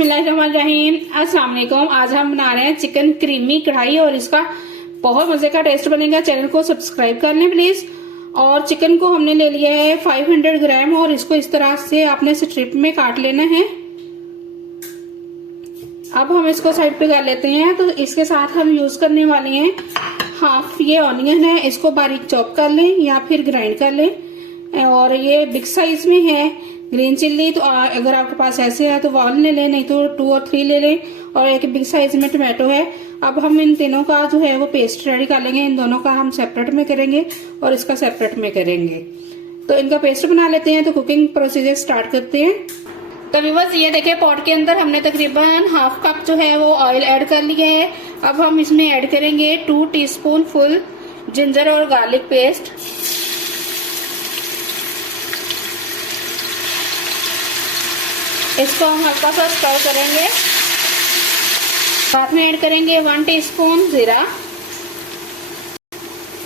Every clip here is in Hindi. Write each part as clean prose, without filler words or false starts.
बिस्मिल्लाहिर्रहमानिर्रहीम। अस्सलाम वालेकुम। आज हम बना रहे हैं चिकन क्रीमी कढ़ाई और इसका बहुत मजे का टेस्ट बनेगा। चैनल को सब्सक्राइब कर लें प्लीज। और चिकन को हमने ले लिया है 500 ग्राम और इसको इस तरह से आपने स्ट्रिप में काट लेना है। अब हम इसको साइड पे कर लेते हैं। तो इसके साथ हम यूज करने वाले हैं हाफ ये ऑनियन है, इसको बारीक चॉप कर लें या फिर ग्राइंड कर लें। और ये बिग साइज में है ग्रीन चिल्ली, तो अगर आपके पास ऐसे है तो 1 ले लें, नहीं तो 2 और 3 ले लें। और एक बिग साइज में टमाटो है। अब हम इन तीनों का जो है वो पेस्ट रेडी कर लेंगे। इन दोनों का हम सेपरेट में करेंगे और इसका सेपरेट में करेंगे। तो इनका पेस्ट बना लेते हैं। तो कुकिंग प्रोसीजर स्टार्ट करते हैं। तो व्यूअर्स ये देखिए पॉट के अंदर हमने तकरीबन हाफ कप जो है वो ऑयल ऐड कर लिया है। अब हम इसमें ऐड करेंगे 2 टीस्पून फुल जिंजर और गार्लिक पेस्ट। इसको हम हल्का सा स्टर करेंगे। साथ में ऐड करेंगे 1 टीस्पून जीरा,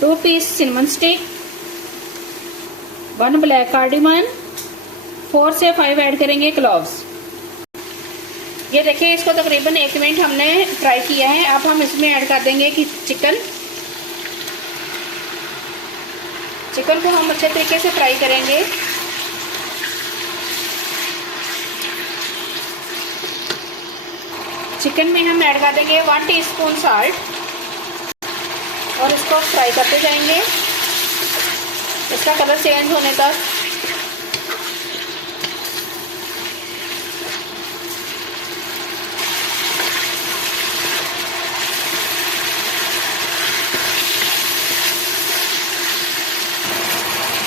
2 पीस सिनेमन स्टिक, 1 ब्लैक कार्डिमन, 4 से 5 ऐड करेंगे क्लोव्स। ये देखिए इसको तकरीबन 1 मिनट हमने फ्राई किया है। अब हम इसमें ऐड कर देंगे कि चिकन को हम अच्छे तरीके से फ्राई करेंगे। चिकन में हम ऐड कर देंगे 1 टीस्पून साल्ट और इसको फ्राई करते जाएंगे इसका कलर चेंज होने तक।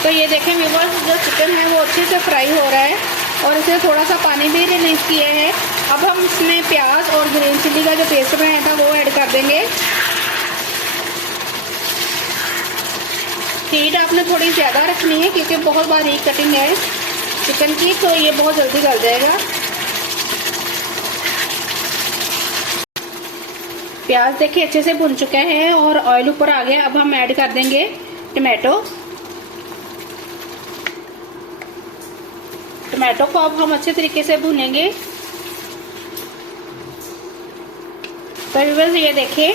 तो ये देखें व्यूअर्स जो चिकन है वो अच्छे से फ्राई हो रहा है और इसे थोड़ा सा पानी भी रिलीज किया है। अब हम इसमें प्याज और ग्रीन चिल्ली का जो पेस्ट बनाया था वो ऐड कर देंगे। हीट आपने थोड़ी ज़्यादा रखनी है क्योंकि बहुत बारीक कटिंग है चिकन की, तो ये बहुत जल्दी गल जाएगा। प्याज देखिए अच्छे से भुन चुका है और ऑयल ऊपर आ गया। अब हम ऐड कर देंगे टमाटो को अब हम अच्छे तरीके से भूनेंगे। तो व्यूअर्स ये देखिए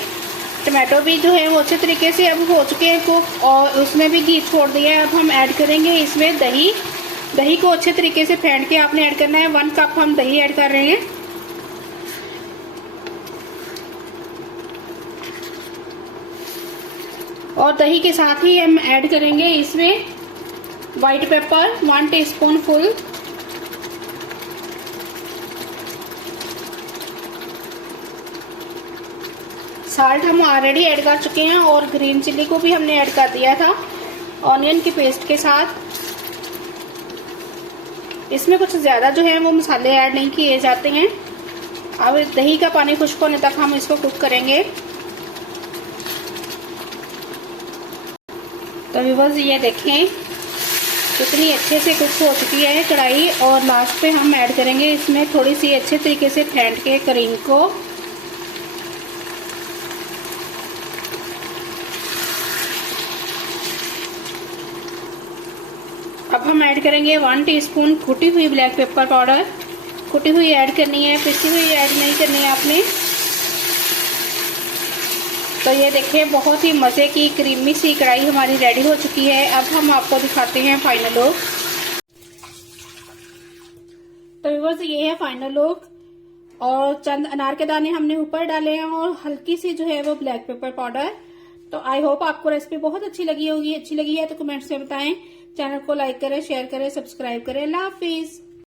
टमाटो भी जो है वो अच्छे तरीके से अब हो चुके हैं कुक और उसमें भी घी छोड़ दिया है। अब हम ऐड करेंगे इसमें दही को अच्छे तरीके से फेंट के आपने ऐड करना है। 1 कप हम दही ऐड कर रहे हैं। और दही के साथ ही हम ऐड करेंगे इसमें white paper 1 teaspoon full, salt हम ऑलरेडी ऐड कर चुके हैं और ग्रीन चिल्ली को भी हमने ऐड कर दिया था ऑनियन की पेस्ट के साथ। इसमें कुछ ज्यादा जो है वो मसाले ऐड नहीं किए जाते हैं। अब दही का पानी खुश्क होने तक हम इसको कुक करेंगे। तो व्यूअर्स ये देखें कितनी अच्छे से कुक हो चुकी है कढ़ाई। और लास्ट पे हम ऐड करेंगे इसमें थोड़ी सी अच्छे तरीके से फेंट के क्रीम को। अब हम ऐड करेंगे 1 टीस्पून कुटी हुई ब्लैक पेपर पाउडर। कुटी हुई ऐड करनी है, पिसी हुई ऐड नहीं करनी है आपने। तो ये देखिए बहुत ही मजे की क्रीमी सी कढ़ाई हमारी रेडी हो चुकी है। अब हम आपको दिखाते हैं फाइनल लुक। तो व्यूअर्स ये है फाइनल लुक। और चंद अनार के दाने हमने ऊपर डाले हैं और हल्की सी जो है वो ब्लैक पेपर पाउडर। तो आई होप आपको रेसिपी बहुत अच्छी लगी होगी। अच्छी लगी है तो कमेंट्स में बताएं। चैनल को लाइक करें, शेयर करें, सब्सक्राइब करें। अल्लाह हाफिज।